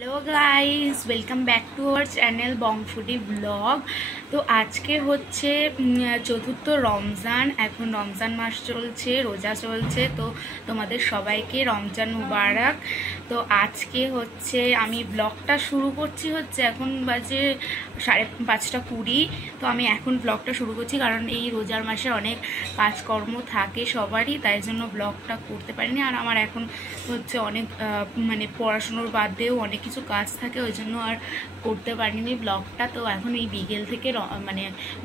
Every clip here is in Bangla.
Hello guys, welcome back to our channel Bong foodie blog. তো আজকে হচ্ছে চতুর্থ রমজান। এখন রমজান মাস চলছে, রোজা চলছে। তো তোমাদের সবাইকে রমজান মুবারক। তো আজকে হচ্ছে আমি ব্লগটা শুরু করছি হচ্ছে এখন বাজে 5:20। তো আমি এখন ব্লগটা শুরু করছি কারণ এই রোজার মাসে অনেক কাজকর্ম থাকে সবারই, তাই জন্য ব্লগটা করতে পারিনি। আর আমার এখন হচ্ছে অনেক পড়াশুনোর বাদেও অনেক কিছু কাজ থাকে, ওই জন্য আর করতে পারিনি ব্লগটা। তো এখন এই বিকেল থেকে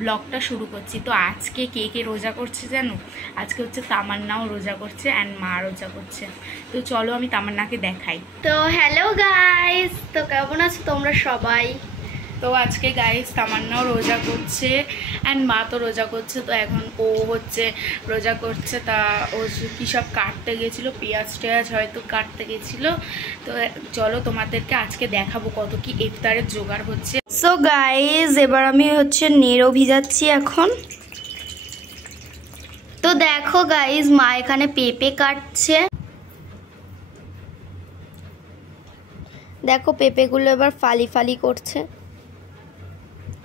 ব্লগটা শুরু করছি। তো আজকে কে কে রোজা করছে জানো? আজকে হচ্ছে তামান্নাও রোজা করছে অ্যান্ড মা রোজা করছে। তো চলো আমি তামান্নাকে দেখাই। তো হ্যালো গাইস, তো কেমন আছো তোমরা সবাই? তো আজকে গাইস তামান্নাও রোজা করছে অ্যান্ড মা তো রোজা করছে। তো এখন ও হচ্ছে রোজা করছে, তা ও কী সব কাটতে গেছিলো, পেঁয়াজ টেয়াজ হয়তো কাটতে গেছিলো। তো চলো তোমাদেরকে আজকে দেখাবো কত কি ইফতারের জোগাড় হচ্ছে। সো গাইস, এবার আমি হচ্ছে নেড়ো ভিজাচ্ছি এখন। তো দেখো গাইস, মা এখানে পেঁপে কাটছে। দেখো পেঁপেগুলো এবার ফালি ফালি করছে।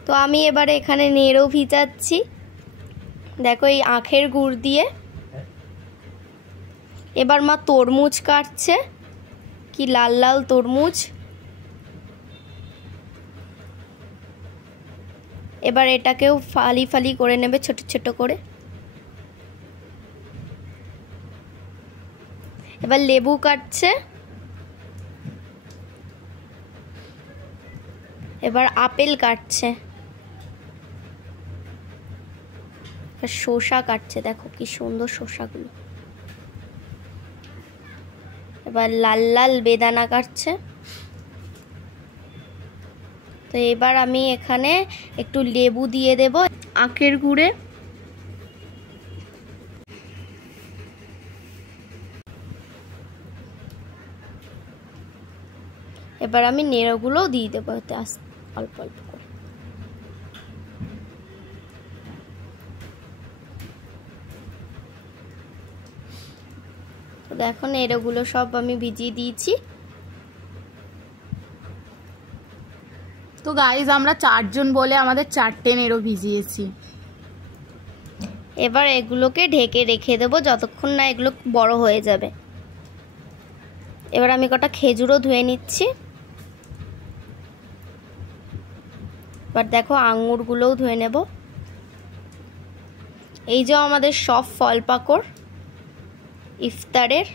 তো আমি এবারে এখানে নেড়ো ভিজাচ্ছি, দেখো এই আখের গুড় দিয়ে। এবার মা তরমুজ কাটছে, কি লাল লাল তরমুজ। এবার এটাকেও ফালি ফালি করে নেবে ছোট ছোট করে। এবার লেবু কাটছে। এবার আপেল কাটছে। শসা কাটছে, দেখো কি সুন্দর শসাগুলো। এবার লাল লাল বেদানা কাটছে। তো এবার আমি এখানে একটু লেবু দিয়ে দেব আখের গুড়ে। এবার আমি নেড়োগুলো দিয়ে দেবো এতে অল্প অল্প করে। তো দেখো নেড়োগুলো সব আমি ভিজিয়ে দিয়েছি। তো গাইজ আমরা 4 জন বলে আমাদের 4টে নেড়ো ভিজিয়েছি। এবার এগুলোকে ঢেকে রেখে দেবো যতক্ষণ না এগুলো বড় হয়ে যাবে। এবার আমি কটা খেজুরও ধুয়ে নিচ্ছি। এবার দেখো আঙুরগুলোও ধুয়ে নেব। এই যে আমাদের সব ফল পাকড় ইফতারের।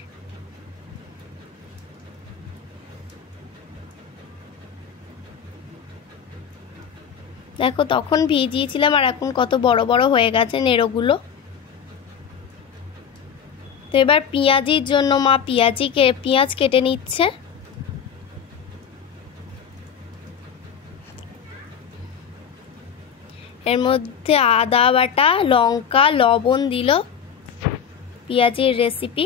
দেখো তখন ভিজিয়েছিলাম আর এখন কত বড় বড় হয়ে গেছে নেড়োগুলো। তো এবার পেঁয়াজির জন্য মা পেঁয়াজ কেটে নিচ্ছে। এর মধ্যে আদা বাটা, লঙ্কা, লবণ দিল, পেঁয়াজির রেসিপি,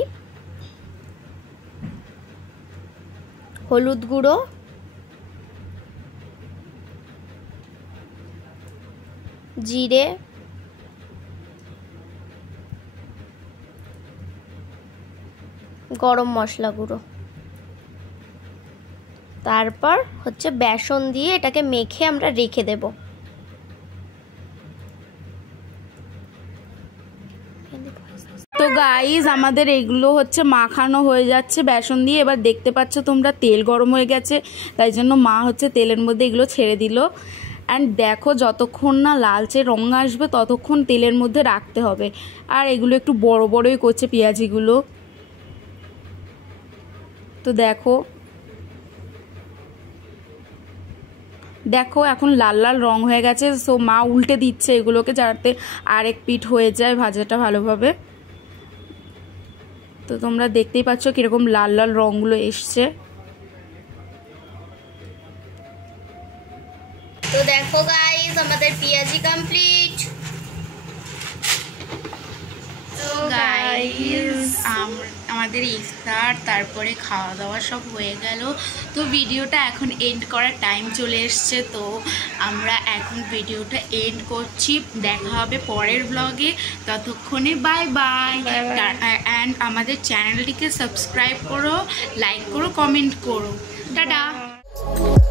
হলুদ গুঁড়ো, জিরে, গরম মশলা গুঁড়ো। তারপর হচ্ছে বেসন দিয়ে এটাকে মেখে আমরা রেখে দেব। তো গাইজ আমাদের এগুলো হচ্ছে মাখানো হয়ে যাচ্ছে বেসন দিয়ে। এবার দেখতে পাচ্ছ তোমরা তেল গরম হয়ে গেছে, তাই জন্য মা হচ্ছে তেলের মধ্যে এগুলো ছেড়ে দিল। অ্যান্ড দেখো যতক্ষণ না লালচে রঙ আসবে ততক্ষণ তেলের মধ্যে রাখতে হবে। আর এগুলো একটু বড় বড়ই করছে পেঁয়াজিগুলো। তো দেখো দেখো এখন লাল লাল রং হয়ে গেছে। সো মা উল্টে দিচ্ছে এগুলোকে যাতে আরেক পিঠ হয়ে যায় ভাজাটা ভালোভাবে। তো তোমরা দেখতেই পাচ্ছ কিরকম লাল লাল রঙগুলো এসছে। তো দেখো গাইস, আমাদের পেঁয়াজি কমপ্লিট। তো গাইস আমাদের ইফতার তারপরে খাওয়া দাওয়া সব হয়ে গেল। তো ভিডিওটা এখন এন্ড করার টাইম চলে এসছে। তো আমরা এখন ভিডিওটা এন্ড করছি। দেখা হবে পরের ব্লগে। ততক্ষণে বাই বাই। অ্যান্ড আমাদের চ্যানেলটিকে সাবস্ক্রাইব করো, লাইক করো, কমেন্ট করো। টাটা। ভিডিও।